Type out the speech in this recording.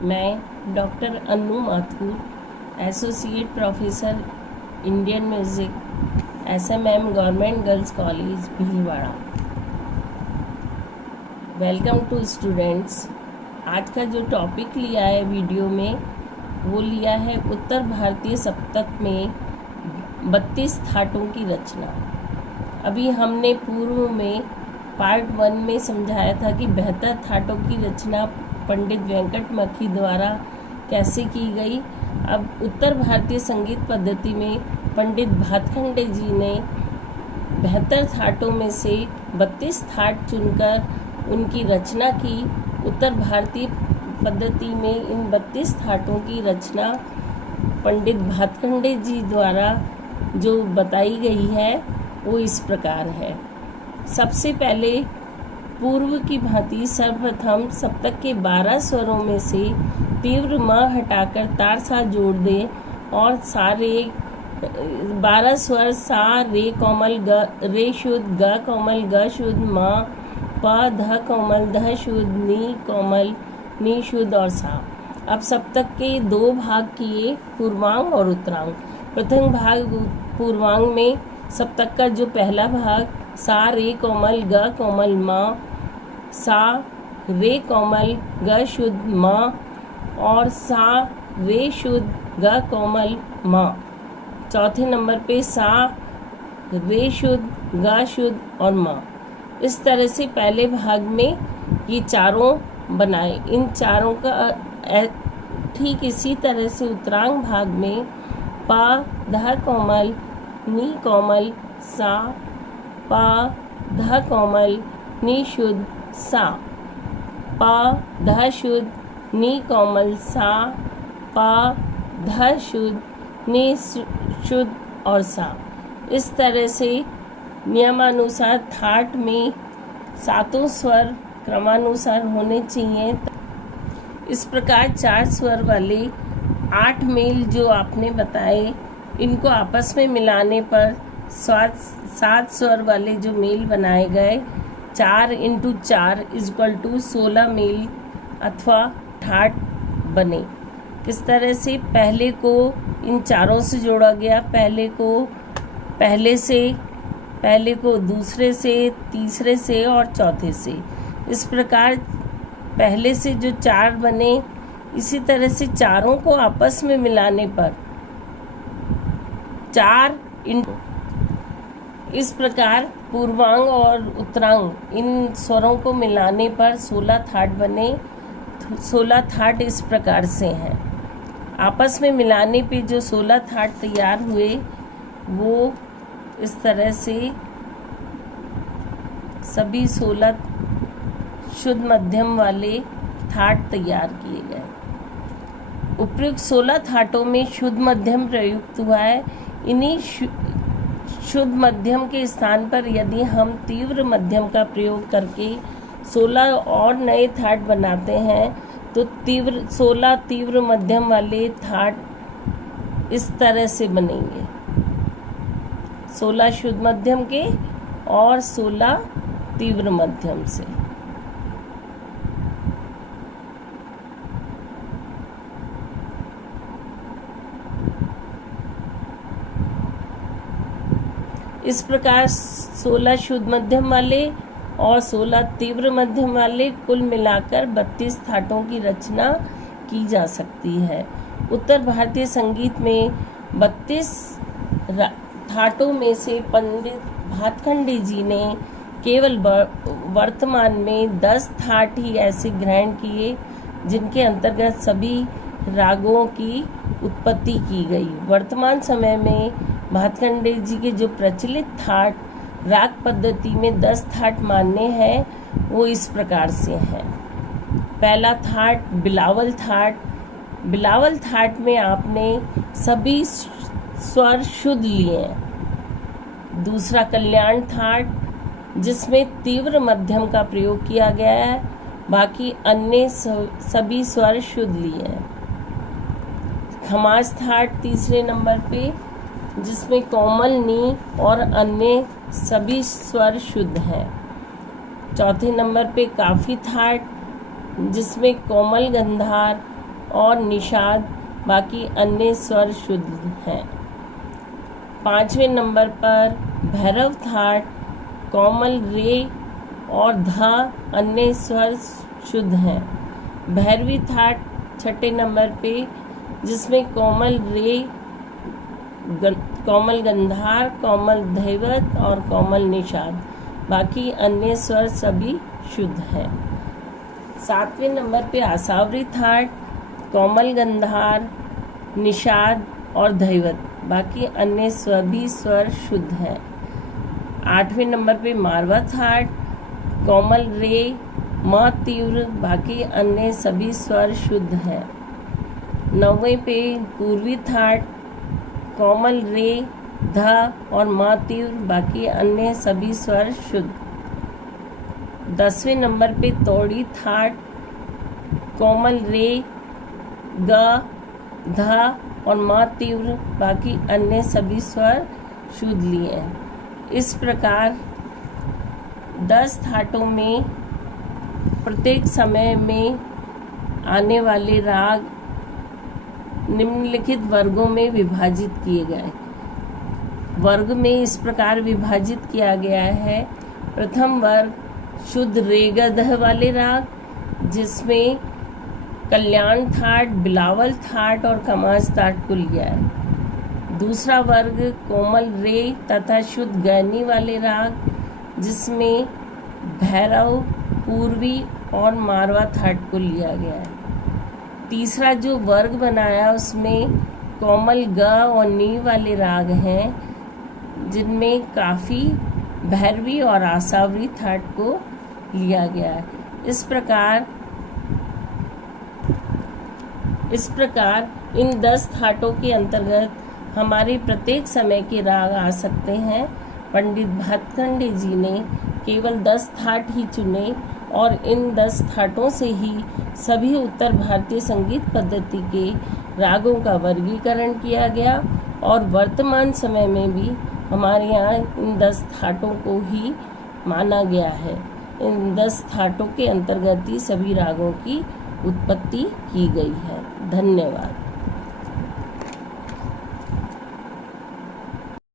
मैं doctor Annu Mathur, associate professor Indian music, SMM government girls college Bhilwara. Welcome to students. आज का जो टॉपिक लिया है वीडियो में वो लिया है उत्तर भारतीय सप्तक में 32 थाटों की रचना। अभी हमने पूर्व में पार्ट 1 में समझाया था कि 72 थाटों की रचना पंडित वेंकट मखी द्वारा कैसे की गई। अब उत्तर भारतीय संगीत पद्धति में पंडित भातखंडे जी ने 72 थाटों में से 32 थाट चुनकर उनकी रचना की। उत्तर भारतीय पद्धति में इन 32 थाटों की रचना पंडित भातखंडे जी द्वारा जो बताई गई है वो इस प्रकार है। सबसे पहले पूर्व की भांति सर्वप्रथम सप्तक के 12 स्वरों में से तीव्र म हटाकर तार सा जोड़ दें और सारे 12 स्वर सा रे कोमल ग रे शुद्ध ग कोमल ग शुद्ध म प ध कोमल ध शुद्ध नी कोमल नी शुद्ध और सा। अब सप्तक के 2 भाग किए, पूर्वांग और उत्तरांग। प्रथम भाग पूर्वांग में सप्तक का जो पहला भाग सा रे कोमल ग कोमल म, सा रे कोमल ग शुद्ध म और सा रे शुद्ध ग कोमल म। चौथे नंबर पे सा रे शुद्ध ग शुद्ध और म। इस तरह से पहले भाग में ये चारों बनाए। इन चारों का ठीक इसी तरह से उत्तरांग भाग में पा ध कोमल नी कोमल सा पा ध कोमल नी शुद्ध सा पा ध शुद्ध नी कोमल सा पा ध शुद्ध नी शुद्ध और सा। इस तरह से नियमानुसार थाट में 7 स्वर क्रमानुसार होने चाहिए। इस प्रकार 4 स्वर वाले 8 मेल जो आपने बताए, इनको आपस में मिलाने पर 7 स्वर वाले जो मेल बनाए गए 4 × 4 = 16 मेल अथवा ठाट बने। किस तरह से पहले को इन चारों से जोड़ा गया, पहले को दूसरे से, तीसरे से और चौथे से। इस प्रकार पहले से जो 4 बने, इसी तरह से चारों को आपस में मिलाने पर 4 इस प्रकार पूर्वांग और उत्तरांग इन स्वरों को मिलाने पर 16 थाट बने। 16 थाट इस प्रकार से हैं। आपस में मिलाने पे जो 16 थाट तैयार हुए वो इस तरह से सभी 16 शुद्ध मध्यम वाले थाट तैयार किए गए। उपयुक्त 16 थाटों में शुद्ध मध्यम प्रयुक्त हुआ है। इन्हीं शुद्ध मध्यम के स्थान पर यदि हम तीव्र मध्यम का प्रयोग करके 16 और नए थाट बनाते हैं तो 16 तीव्र मध्यम वाले थाट इस तरह से बनेंगे। 16 शुद्ध मध्यम के और 16 तीव्र मध्यम से। इस प्रकार 16 शुद्ध मध्यम वाले और 16 तीव्र मध्यम वाले कुल मिलाकर 32 थाटों की रचना की जा सकती है। उत्तर भारतीय संगीत में 32 थाटों में से पंडित भातखंडे जी ने केवल वर्तमान में 10 थाट ही ऐसे ग्रहण किए जिनके अंतर्गत सभी रागों की उत्पत्ति की गई। वर्तमान समय में भातखंडे जी के जो प्रचलित थाट राग पद्धति में 10 थाट मान्य हैं वो इस प्रकार से हैं। पहला थाट बिलावल थाट। बिलावल थाट में आपने सभी स्वर शुद्ध लिए हैं। दूसरा कल्याण थाट जिसमें तीव्र मध्यम का प्रयोग किया गया है, बाकी अन्य सभी स्वर शुद्ध लिए हैं। खमास थाट तीसरे नंबर पे जिसमें कोमल नी और अन्य सभी स्वर शुद्ध हैं। चौथे नंबर पे काफी थाट जिसमें कोमल गंधार और निषाद, बाकी अन्य स्वर शुद्ध हैं। 5वें नंबर पर भैरव थाट, कोमल रे और धा अन्य स्वर शुद्ध हैं। भैरवी थाट 6ठे नंबर पे, जिसमें कोमल रे, कोमल गंधार, कोमल धैवत और कोमल निषाद, बाकी अन्य स्वर सभी शुद्ध हैं। 7वें नंबर पे आसावरी थाट, कोमल गंधार, निषाद और धैवत, बाकी अन्य सभी स्वर शुद्ध हैं। 8वें नंबर पे मारवा थाट, कोमल रे, म तीव्र, बाकी अन्य सभी स्वर शुद्ध हैं। 9वें पे पूर्वी थाट, कोमल रे, ध और म तीव्र, बाकी अन्य सभी स्वर शुद्ध। 10वें नंबर पे तोड़ी थाट, कोमल रे, ग, ध और म तीव्र, बाकी अन्य सभी स्वर शुद्ध लिए हैं। इस प्रकार 10 थाटों में प्रत्येक समय में आने वाले राग निम्नलिखित वर्गों में विभाजित किए गए। वर्ग में इस प्रकार विभाजित किया गया है। प्रथम वर्ग शुद्ध रेगध वाले राग, जिसमें कल्याण थाट, बिलावल थाट और कमाज थाट को लिया है। दूसरा वर्ग कोमल रे तथा शुद्ध गैनी वाले राग, जिसमें भैरव, पूर्वी और मारवा थाट को लिया गया है। तीसरा जो वर्ग बनाया उसमें कोमल ग और नी वाले राग हैं, जिनमें काफ़ी भैरवी और आसावरी थाट को लिया गया है। इस प्रकार इन 10 थाटों के अंतर्गत हमारे प्रत्येक समय के राग आ सकते हैं। पंडित भातखंडे जी ने केवल 10 थाट ही चुने और इन 10 थाटों से ही सभी उत्तर भारतीय संगीत पद्धति के रागों का वर्गीकरण किया गया और वर्तमान समय में भी हमारे यहाँ इन 10 थाटों को ही माना गया है। इन 10 थाटों के अंतर्गत ही सभी रागों की उत्पत्ति की गई है। धन्यवाद।